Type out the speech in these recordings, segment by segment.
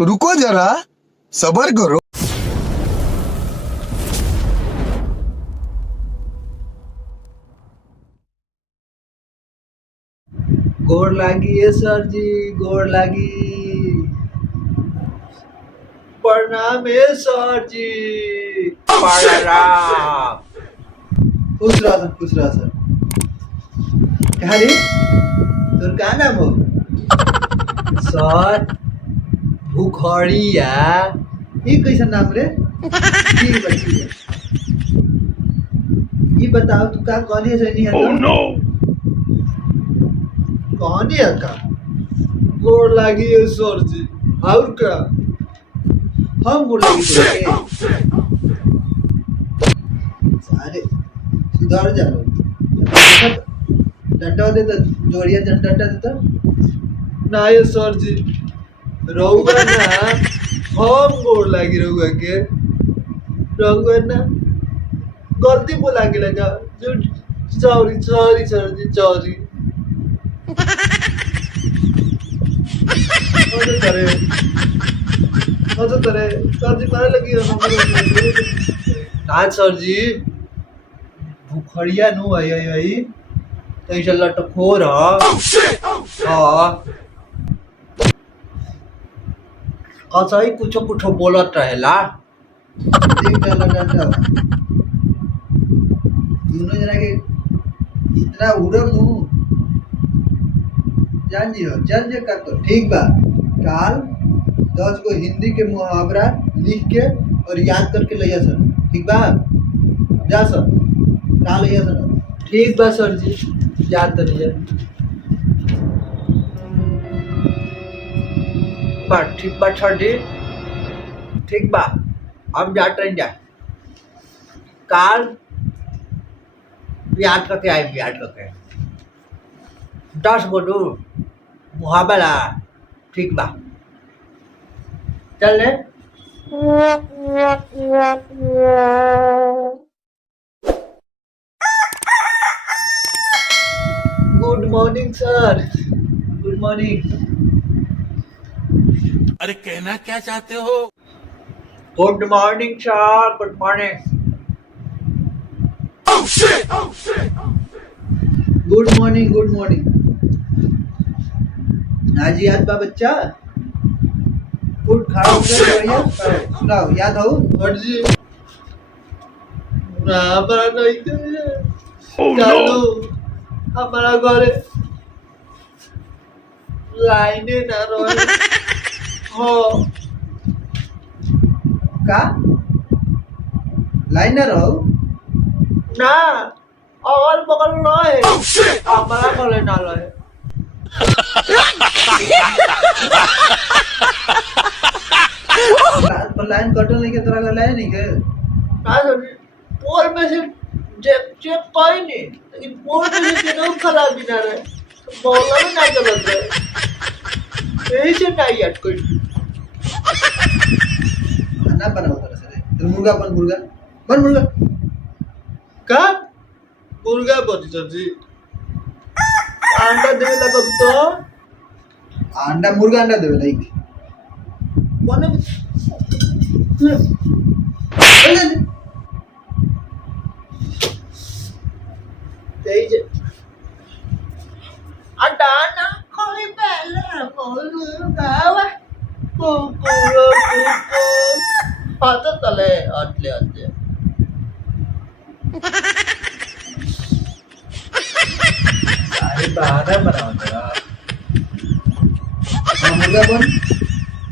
रुको जरा, सबर करो। गोड़ लागी है सर जी, गोड़ लागी। प्रणाम है सर जी, प्रणाम। खुश रहा सर, खुश रहा सर। कहा रे तोर का नाम हो? सर भूखड़िया। ये कैसा नाम रे? ठीक है, ठीक है। ये बताओ तू का कौन है सही है? Oh, no! कौन है का? गोड़ लागी है सर जी। और का? हम गोड़ लागी तोरे। सारे सुधार जा लो। डंडा दे तो जोड़िया डंडा दे तो। ना ये सर जी। रहुआ ना हम गोड़ लागी रहुआ के। रहुआ ना गलती बोला के लगा। जो सॉरी सॉरी सर जी, सॉरी। मदद करे सर जी, मारे लगी ना सर जी। भूखड़िया नु आई तो इसे लटखोर अच्छा ही कुछ कुछ बोलत रहेला। देख डाला डाटा दोनों जना के इतना उड़म हूँ जान जी का तो ठीक बा। काल 10 को हिंदी के मुहावरा लिख के और याद करके लिया सर, ठीक बा? जा सर, काल लिया सर। ठीक बा सर जी, याद करिए। ठीक बा सर जी, ठीक बा। हम जाते हैं जा। काल याद करके आए, याद करके 10 गो दू मुहावरा, ठीक बा। चल ले। Good morning sir, good morning. अरे कहना क्या चाहते हो? Good morning sir, good morning. Good morning, good morning. आज याद बा बच्चा? उठ खड़ा होकर बढ़िया सुनाओ, याद हो? सर जी हमारा नहीं चलो हमारा घरे लाइने ना रहे हो का? लाइन ना रहो ना, अगल बगल रहे हमारा घरे ना रहे। लाइन कटल नहीं के तरह का लाइन नहीं के ना सर। पोल में से चेक कोई नहीं, लेकिन पोल में से जरूर खराबी ना रहे, मौला में ना गलत रहे, यही से ना याद कोई खाना बनाओ तरह से। तो मुर्गा बन मुर्गा का मुर्गा बन सर जी। अंडा देवे लगा तो अंडा मुर्गा अंडा देवे लाइक कौन तेज अंडा ना कोई पहले मुर्गा कुकुर आता तले आटले आते अरे बहाना बनाओ जरा। मुर्गा बन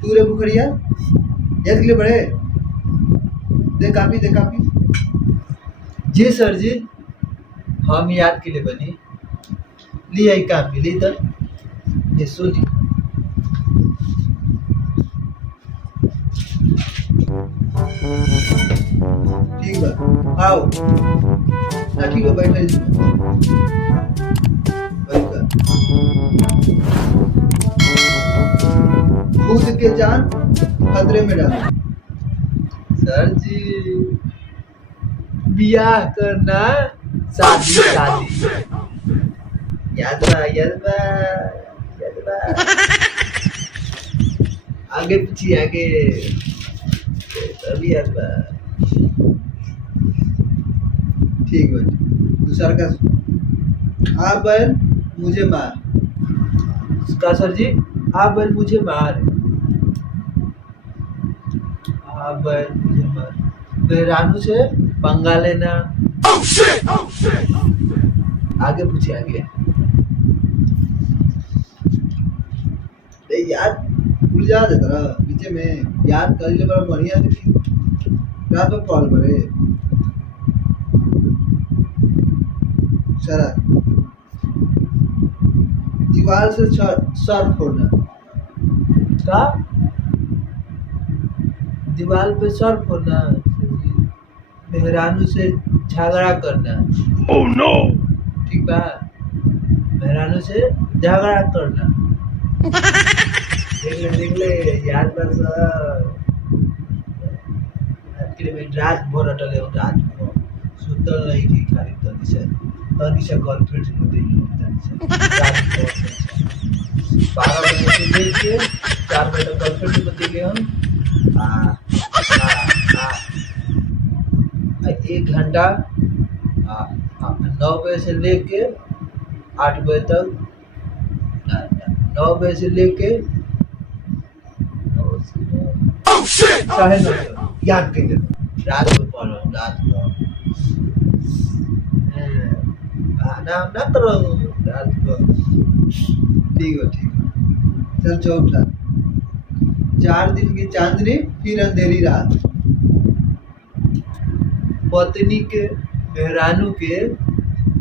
तू रे बुखड़िया, याद के लिए बड़े दे कापी। जी सर जी, हम याद के लिए बनी लिया ही कापी ली तो ये सुनी। ठीक बा आओ ना, ठीक है बैठे खुद के जान खतरे में डालो। सर जी बियाह करना शादी याद बा आगे पीछे आगे तभी याद बा। ठीक बा। दूसरा का आप बैल मुझे मार। का सर जी आप बैल मुझे मार। आप बैल मुझे मार। मेहरानू से पंगा लेना। आगे पूछे आगे। याद भूल जा देता बीचे में याद कर ले बड़ा बढ़िया से रात में कॉल करे सर दीवार से सर फोड़ना का दीवार पे सर फोड़ना मेहरानू से झगड़ा करना। Oh no! ठीक बा मेहरानू से झगड़ा करना। देख ले याद बस रात भर अटले रात भर सुतल नहीं थी खाली तनी से गर्लफ्रेंड को देखी तनी से रात भर 12 बजे से लेके 4 बजे तक गर्लफ्रेंड को देखे हम एक घंटा 9 बजे से लेके 8 बजे तक 9 बजे से लेके 9:30 याद कर रात को पढ़ो रात को नाम ना करो रात को। ठीक है चल चौथा 4 दिन की चांदनी फिर अंधेरी रात। पत्नी के मेहरानू के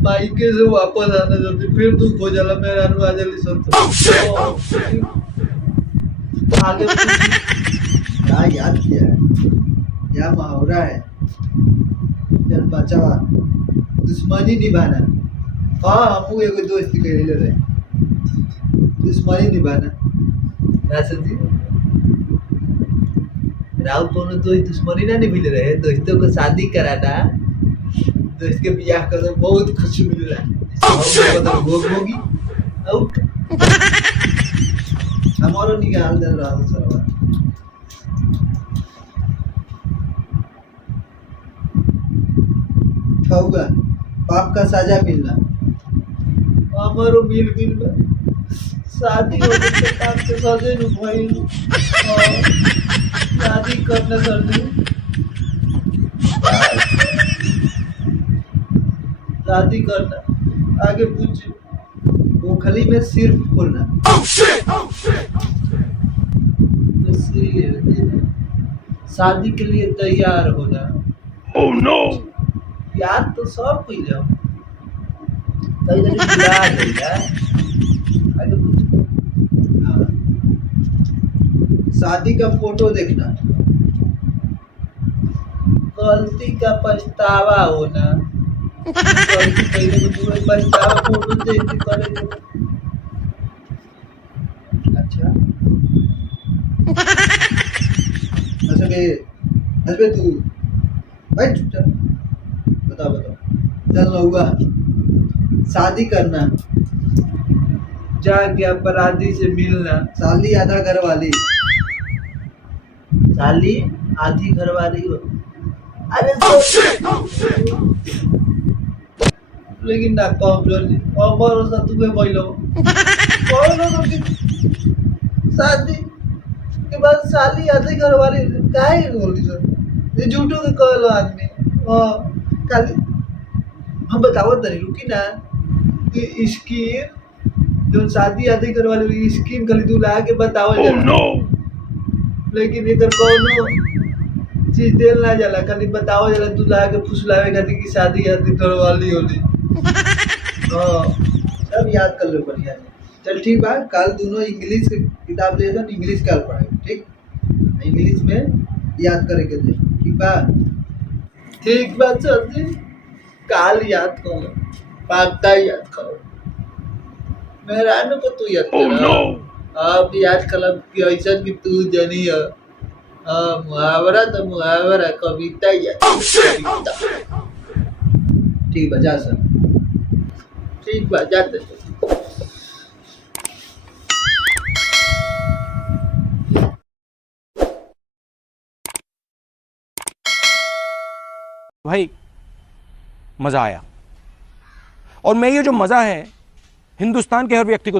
मायके से वापस आना जल्दी फिर तू खो जाला मेहरानू आ जल्दी सब आगे क्या याद किया है क्या मुहावरा है। चल बचावा दुश्मनी निभाना। हाँ हम एगो दोस्त के रहे दुश्मनी निभाना ऐसे जी राव कोनो दोस्त दुश्मनी ना निभे रहे दोस्तों को शादी कराना दोस्त के ब्याह कर तो बहुत खुशी मिल रहा है भोग होगी हमारा निकाल दे रहा हूँ सरवा। होगा पाप का सजा मिलना हमारो मिल मिल में शादी हो गई तो पाप के सजे न भाई शादी करना कर दे शादी करना आगे पूछ ओखली में सिर फोड़ना शादी के लिए तैयार होना। Oh no! याद तो सब कुछ है कई दिन भुला गया आगे हाँ। शादी का फोटो देखना गलती का पछतावा होना गलती पहले तो पूरा पछतावा फोटो देख के करे। अच्छा अच्छा तू भाई चुपचाप बताओ चल होगा शादी करना जाके अपराधी से मिलना साली आधा घर वाली साली आधी घर वाली हो। अरे लेकिन ना कमजोर और सा तुम्हें बोलो शादी के बाद साली आधी घर वाली काहे बोली सर ये झूठो के कहलो आदमी खाली हम बताओ तनी रुकी ना कि स्कीम जो शादी आदि करवा वाली स्कीम खाली तू ला के बताओ Oh जाला no! लेकिन एकर कोनो चीज देल ना जाला खाली बताओ जाला तू ला के फुसलावे खातिर की शादी आदि करवा वाली होली। सब याद कर लो बढ़िया से। चल ठीक बा कल दोनों इंग्लिश के किताब ले जा इंग्लिश कल पढ़े ठीक इंग्लिश में याद करे के दे ठीक बा। ठीक बात सर जी काल याद करो पागता याद करो मेहरानू को तू याद Oh कर no! अब याद कलब कि ऐसा कि तू जनी है मुहावरा तो मुहावरा कविता याद कविता ठीक बा जा सर ठीक बा जाते भाई मजा आया, और मैं ये जो मजा है हिंदुस्तान के हर व्यक्ति को देना